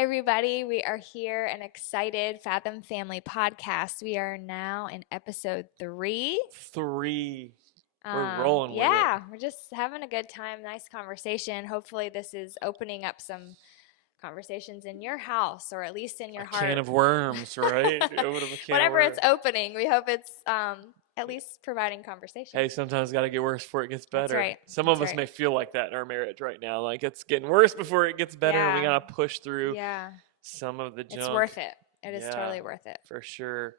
everybody. We are here and excited. Fathom Family podcast. We are now in episode 3. We're rolling with it. Yeah, we're just having a good time. Nice conversation. Hopefully, this is opening up some conversations in your house or at least in your heart. Can of worms, right? Whatever it's opening, we hope it's at least providing conversation. Hey, sometimes got to get worse before it gets better. That's right. Some of us may feel like that in our marriage right now. Like it's getting worse before it gets better. Yeah. And we got to push through Yeah. some of the junk. It's worth it. It is totally worth it. For sure.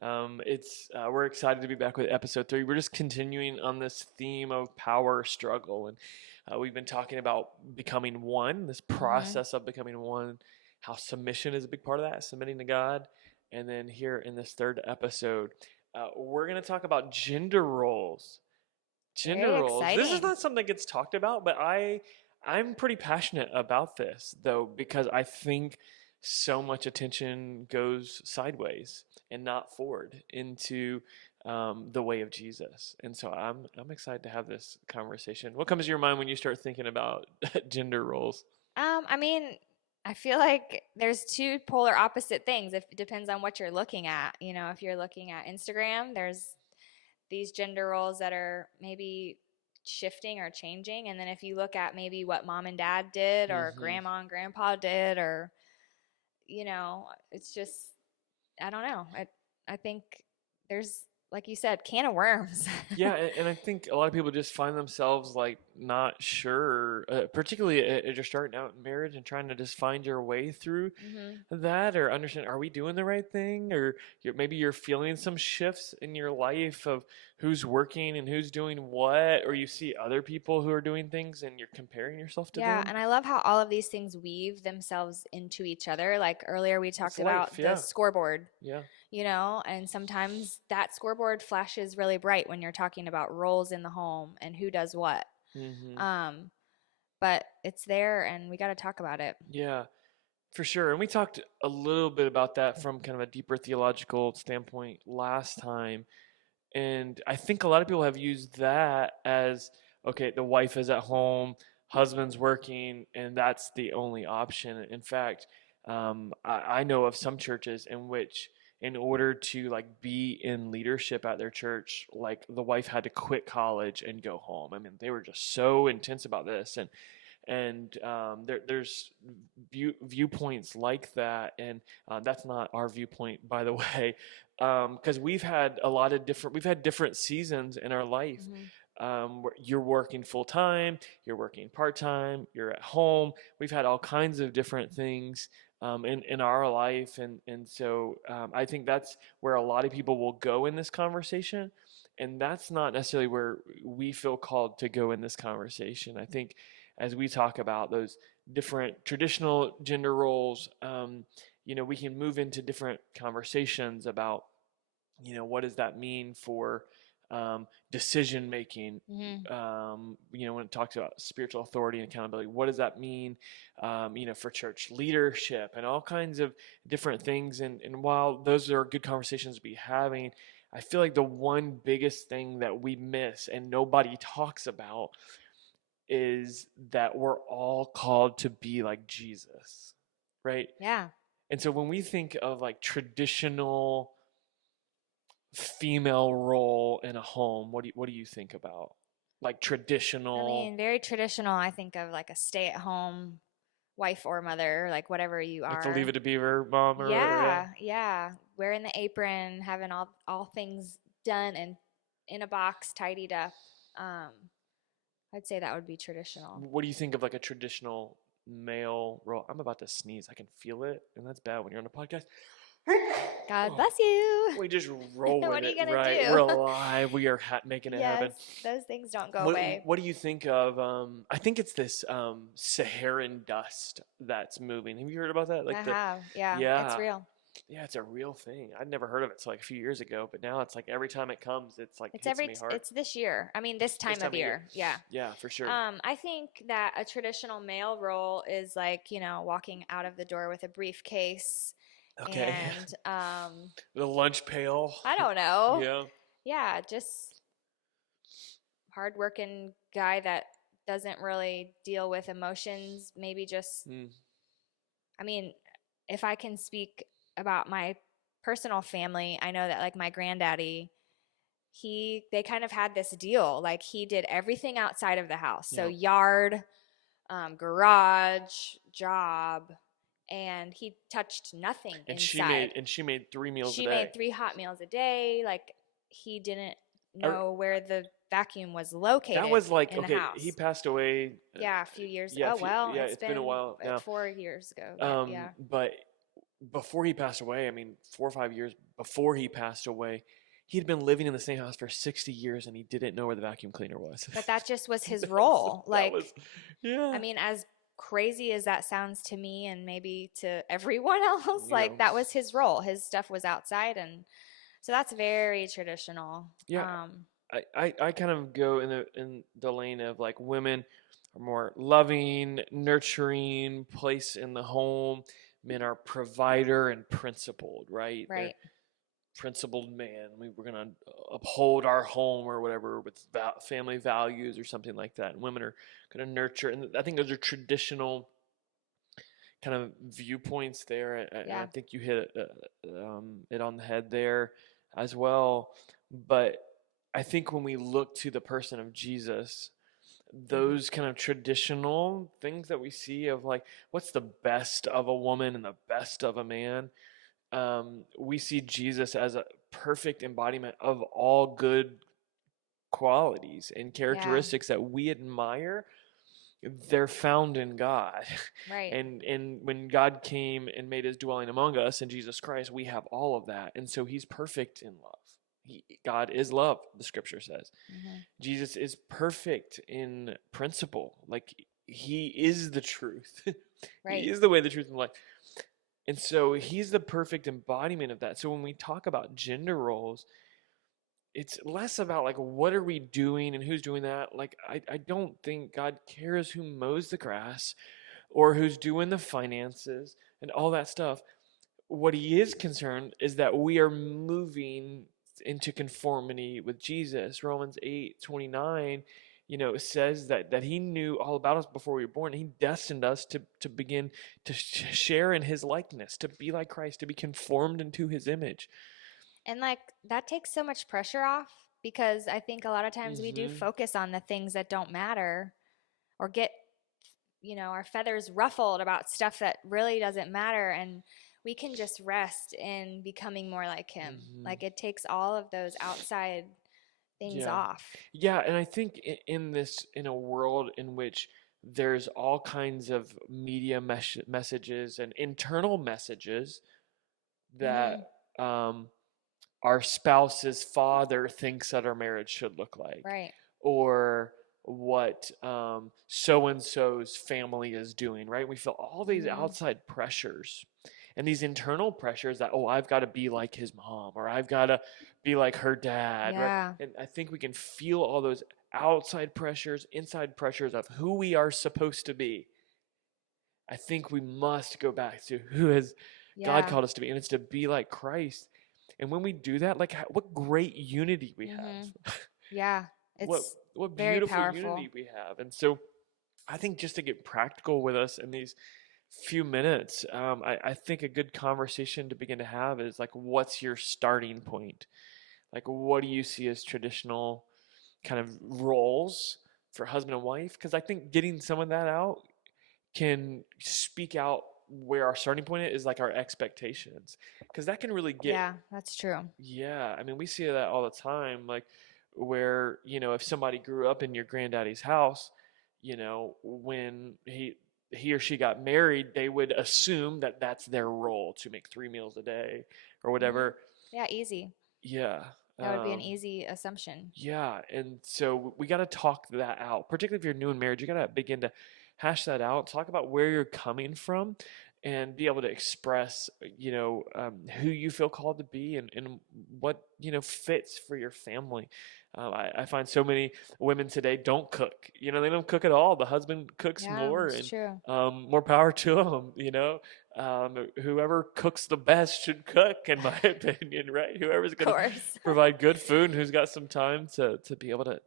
We're excited to be back with episode 3. We're just continuing on this theme of power struggle. And we've been talking about becoming one, this process of becoming one, how submission is a big part of that, submitting to God. And then here in this third episode, we're going to talk about gender roles. Very exciting. This is not something that gets talked about, but I'm pretty passionate about this, though, because I think so much attention goes sideways and not forward into the way of Jesus. And so I'm excited to have this conversation. What comes to your mind when you start thinking about gender roles? I feel like there's two polar opposite things. It depends on what you're looking at. You know, if you're looking at Instagram, there's these gender roles that are maybe shifting or changing. And then if you look at maybe what mom and dad did or grandma and grandpa did, or, you know, it's just, I don't know. I think there's, like you said, can of worms. Yeah, and I think a lot of people just find themselves like not sure, particularly as you're starting out in marriage and trying to just find your way through that or understand, are we doing the right thing? Or maybe you're feeling some shifts in your life of who's working and who's doing what, or you see other people who are doing things and you're comparing yourself to them. Yeah, and I love how all of these things weave themselves into each other. Like earlier we talked about the scoreboard. Yeah. You know, and sometimes that scoreboard flashes really bright when you're talking about roles in the home and who does what. But it's there and we got to talk about it. Yeah, for sure. And we talked a little bit about that from kind of a deeper theological standpoint last time. And I think a lot of people have used that as, okay, the wife is at home, husband's working, and that's the only option. In fact, I know of some churches in which, in order to like be in leadership at their church, like the wife had to quit college and go home. I mean, they were just so intense about this, and there's viewpoints like that, and that's not our viewpoint, by the way, because we've had different seasons in our life. Where you're working full time, you're working part time, you're at home. We've had all kinds of different things in our life. And so I think that's where a lot of people will go in this conversation. And that's not necessarily where we feel called to go in this conversation. I think as we talk about those different traditional gender roles, we can move into different conversations about, what does that mean for decision making, when it talks about spiritual authority and accountability, what does that mean, for church leadership and all kinds of different things. And while those are good conversations to be having, I feel like the one biggest thing that we miss and nobody talks about is that we're all called to be like Jesus, right? Yeah. And so when we think of like traditional female role in a home, what do you think about? Like traditional? Very traditional. I think of like a stay-at-home wife or mother, like whatever you are. Like the Leave It to Beaver mom or whatever. Yeah. Wearing the apron, having all things done and in a box, tidied up. I'd say that would be traditional. What do you think of like a traditional male role? I'm about to sneeze. I can feel it, and that's bad when you're on a podcast. God bless you. We just roll with it. What are you gonna right? do? We're alive. We are making it happen. Those things don't go away. What do you think of? I think it's this Saharan dust that's moving. Have you heard about that? I have. Yeah. It's real. Yeah, it's a real thing. I'd never heard of it until like a few years ago, but now it's like every time it comes, it's like hits me hard. It's this year. This time of year. Yeah. Yeah, for sure. I think that a traditional male role is like, walking out of the door with a briefcase. Okay. And the lunch pail. I don't know. Yeah. Yeah, just hardworking guy that doesn't really deal with emotions. Maybe just if I can speak about my personal family, I know that like my granddaddy, they kind of had this deal. Like he did everything outside of the house. So Yeah. yard, garage, job, and he touched nothing inside. And she made 3 meals a She day. made 3 hot meals a day. Like he didn't I, know where the vacuum was that located was like, in the okay, he house. passed away. Yeah, a few years. Yeah, Oh well, yeah, it's it's been a been while now. 4 years ago. Yeah. But before he passed away, I mean, 4 or 5 years before he passed away, he'd been living in the same house for 60 years and he didn't know where the vacuum cleaner was. But that just was his That's, role. that was, Like, I yeah, mean, as crazy as that sounds to me and maybe to everyone else, yeah, like that was his role. His stuff was outside, and so that's very traditional. yeah. I kind of go in the lane of like women are more loving, nurturing, place in the home. Men are provider and principled, right? They're Right. principled man. We're gonna uphold our home or whatever with family values or something like that. And women are gonna nurture, and I think those are traditional kind of viewpoints there. And I Yeah. think you hit it on the head there as well. But I think when we look to the person of Jesus, Hmm. those kind of traditional things that we see of like what's the best of a woman and the best of a man, we see Jesus as a perfect embodiment of all good qualities and Yeah. characteristics that we admire. They're found in God. Right. And when God came and made his dwelling among us in Jesus Christ, we have all of that. And so he's perfect in love. God is love, the scripture says. Hmm. Jesus is perfect in principle. Like he is the truth. He Right. is the way, the truth, and the life. And so he's the perfect embodiment of that. So when we talk about gender roles, it's less about like what are we doing and who's doing that. Like I don't think God cares who mows the grass or who's doing the finances and all that stuff. What he is concerned is that we are moving into conformity with Jesus. Romans 8:29, says that he knew all about us before we were born. He destined us to begin to share in his likeness, to be like Christ, to be conformed into his image. And like that takes so much pressure off because I think a lot of times we do Hmm. focus on the things that don't matter or get, our feathers ruffled about stuff that really doesn't matter. And we can just rest in becoming more like him. Hmm. Like it takes all of those outside things Yeah. off. Yeah, and I think in a world in which there's all kinds of media messages and internal messages that Hmm. um, our spouse's father thinks that our marriage should look like, Right. or what so and so's family is doing, right? We feel all these Hmm. outside pressures and these internal pressures that, oh, I've got to be like his mom or I've got to be like her dad, right? Yeah. And I think we can feel all those outside pressures, inside pressures of who we are supposed to be. I think we must go back to who has God Yeah. called us to be, and it's to be like Christ. And when we do that, like what great unity we Hmm. have. Yeah. what It's what very beautiful powerful. unity we have. And so I think just to get practical with us in these few minutes, I think a good conversation to begin to have is like, what's your starting point? Like, what do you see as traditional kind of roles for husband and wife? Because I think getting some of that out can speak out where our starting point is, like our expectations, because that can really get, Yeah, that's true. yeah, I mean, we see that all the time, like where, if somebody grew up in your granddaddy's house, when he or she got married, they would assume that that's their role to make 3 meals a day or Hmm. whatever. Yeah, easy. Yeah. That would be an Um, easy assumption. yeah, and so we got to talk that out. Particularly if you're new in marriage, you got to begin to hash that out, talk about where you're coming from, and be able to express, who you feel called to be and what, fits for your family. I find so many women today don't cook. They don't cook at all. The husband cooks Yeah, more, it's and true. more power to them. Whoever cooks the best should cook, in my opinion, right? Whoever's Of going to course. provide good food and who's got some time to be able to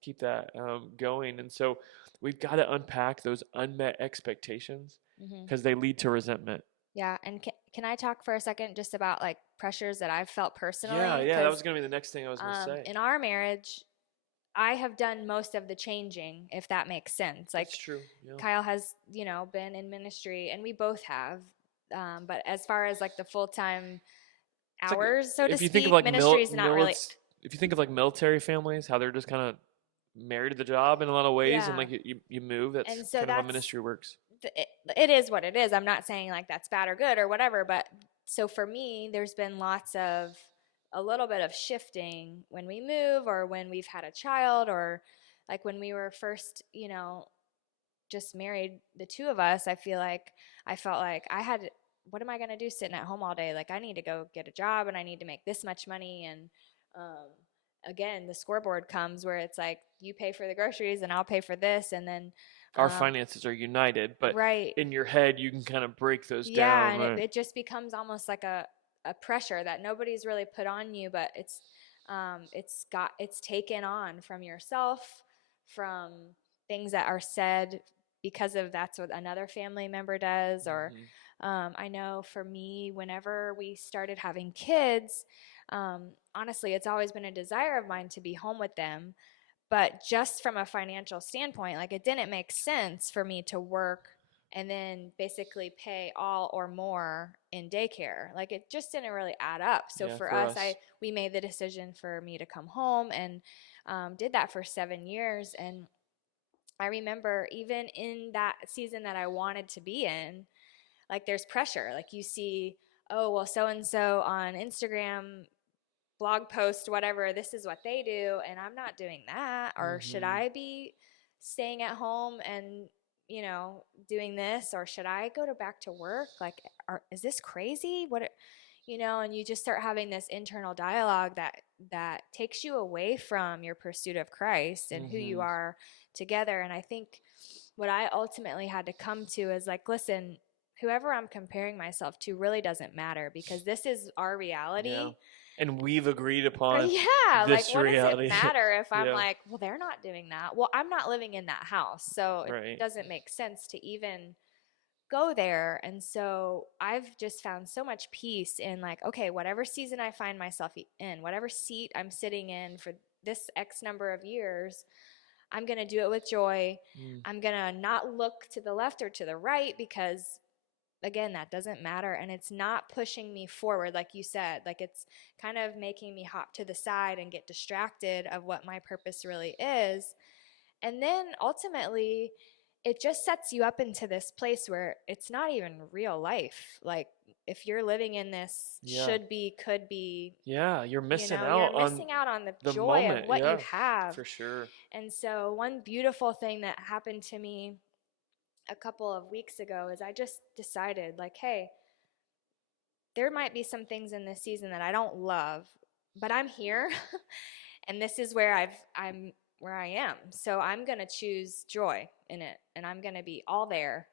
keep that going. And so we've got to unpack those unmet expectations Hmm. because they lead to resentment. Yeah, and can I talk for a second just about like pressures that I've felt Yeah, personally? yeah, that Because was gonna be the next thing I was gonna say. in our marriage, I have done most of the changing, if that makes sense. That's Like true. Yeah. Kyle has, been in ministry, and we both have. But as far as like the full time It's like hours, so to if you think of speak, like ministry is not really. if you think of like military families, how they're just kind of married to the job in a lot of ways, and Yeah, like you move. That's and so kind of how that's ministry works. it is what it is. I'm not saying like that's bad or good or whatever, but so for me, there's been lots of a little bit of shifting when we move or when we've had a child or like when we were first, just married, the two of us. I felt like I had, what am I going to do sitting at home all day? Like I need to go get a job and I need to make this much money. And um, again, the scoreboard comes where it's like you pay for the groceries and I'll pay for this. And then, Our um, finances are united, but right. in your head, you can kind of break those Yeah. down, And it, right? it just becomes almost like a pressure that nobody's really put on you, but it's taken on from yourself, from things that are said because of that's what another family member does. Or Hmm. I know for me, whenever we started having kids, honestly, it's always been a desire of mine to be home with them. But just from a financial standpoint, like it didn't make sense for me to work and then basically pay all or more in daycare. Like it just didn't really add up. So Yeah, for for us, us. we made the decision for me to come home and did that for 7 years. And I remember even in that season that I wanted to be in, like there's pressure. Like you see, oh, well, so and so on Instagram blog post, whatever, this is what they do, and I'm not doing that. Or should Hmm. I be staying at home and, doing this? Or should I go back to work? Like, is this crazy? And you just start having this internal dialogue that takes you away from your pursuit of Christ and who you Hmm. are together. And I think what I ultimately had to come to is like, listen, whoever I'm comparing myself to really doesn't matter because this is our Yeah. reality. And we've agreed upon Yeah, like this what does it reality. matter if I'm Yeah. like, well, they're not doing that. Well, I'm not living in that house, so it Right. doesn't make sense to even go there. And so I've just found so much peace in like, okay, whatever season I find myself in, whatever seat I'm sitting in for this X number of years, I'm going to do it with joy. Mm. I'm going to not look to the left or to the right because again, that doesn't matter. And it's not pushing me forward, like you said. Like it's kind of making me hop to the side and get distracted of what my purpose really is. And then ultimately, it just sets you up into this place where it's not even real life. Like if you're living in this Yeah. should be, could be, Yeah. You're missing you're out on missing out on the the joy of moment. what you Yeah, have. for sure. And so, one beautiful thing that happened to me a couple of weeks ago is I just decided, like, hey, there might be some things in this season that I don't love, but I'm here and this is where I'm where I am. So I'm going to choose joy in it and I'm going to be all there.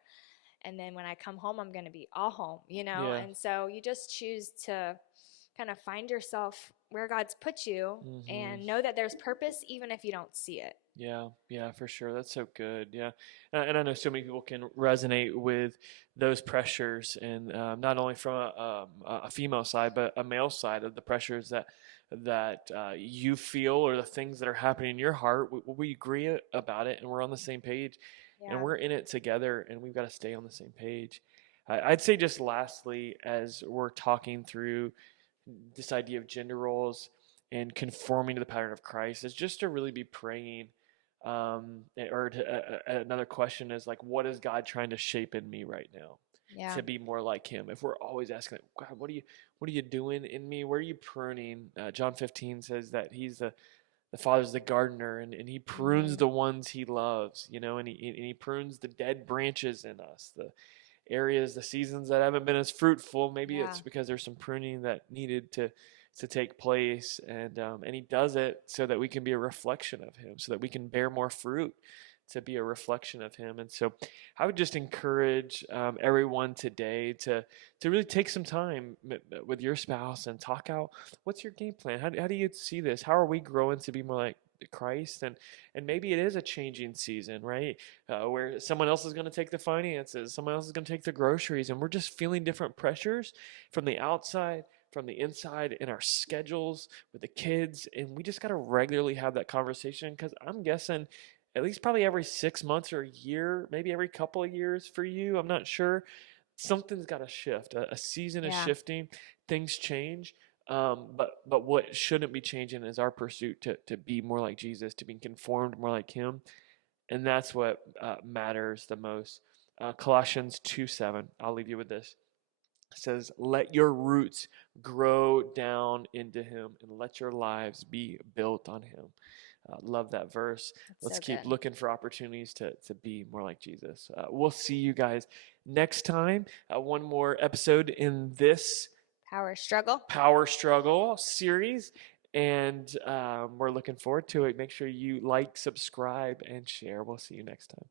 And then when I come home, I'm going to be all home. Yeah. And so you just choose to kind of find yourself where God's put you Hmm. and know that there's purpose even if you don't see it. Yeah, yeah, for sure. That's so good. Yeah, and I know so many people can resonate with those pressures, and not only from a female side, but a male side of the pressures that you feel or the things that are happening in your heart. We agree about it, and we're on the same page, and Yeah. we're in it together, and we've got to stay on the same page. I'd say just lastly, as we're talking through this idea of gender roles and conforming to the pattern of Christ, is just to really be praying. Another question is like, what is God trying to shape in me right now Yeah. to be more like Him? If we're always asking, God, what are you doing in me? Where are you pruning? John 15 says that the Father's the gardener, and He prunes Mhm. the ones He loves, and He prunes the dead branches in us, the areas, the seasons that haven't been as fruitful. Maybe Yeah. it's because there's some pruning that needed to take place, and He does it so that we can be a reflection of Him, so that we can bear more fruit, to be a reflection of Him. And so, I would just encourage everyone today to really take some time with your spouse and talk out what's your game plan. How do you see this? How are we growing to be more like Christ, and maybe it is a changing season, right? Where someone else is going to take the finances, someone else is going to take the groceries, and we're just feeling different pressures from the outside, from the inside, in our schedules with the kids, and we just got to regularly have that conversation, because I'm guessing at least probably every 6 months or a year, maybe every couple of years for you, I'm not sure, something's got to shift. A season is Yeah. shifting, things change. But what shouldn't be changing is our pursuit to be more like Jesus, to be conformed more like Him, and that's what matters the most. Colossians 2:7. I'll leave you with this. It says, "Let your roots grow down into Him, and let your lives be built on Him." Love that verse. That's Let's so keep good. looking for opportunities to be more like Jesus. We'll see you guys next time. One more episode in this Power struggle. Power Struggle series, and we're looking forward to it. Make sure you like, subscribe, and share. We'll see you next time.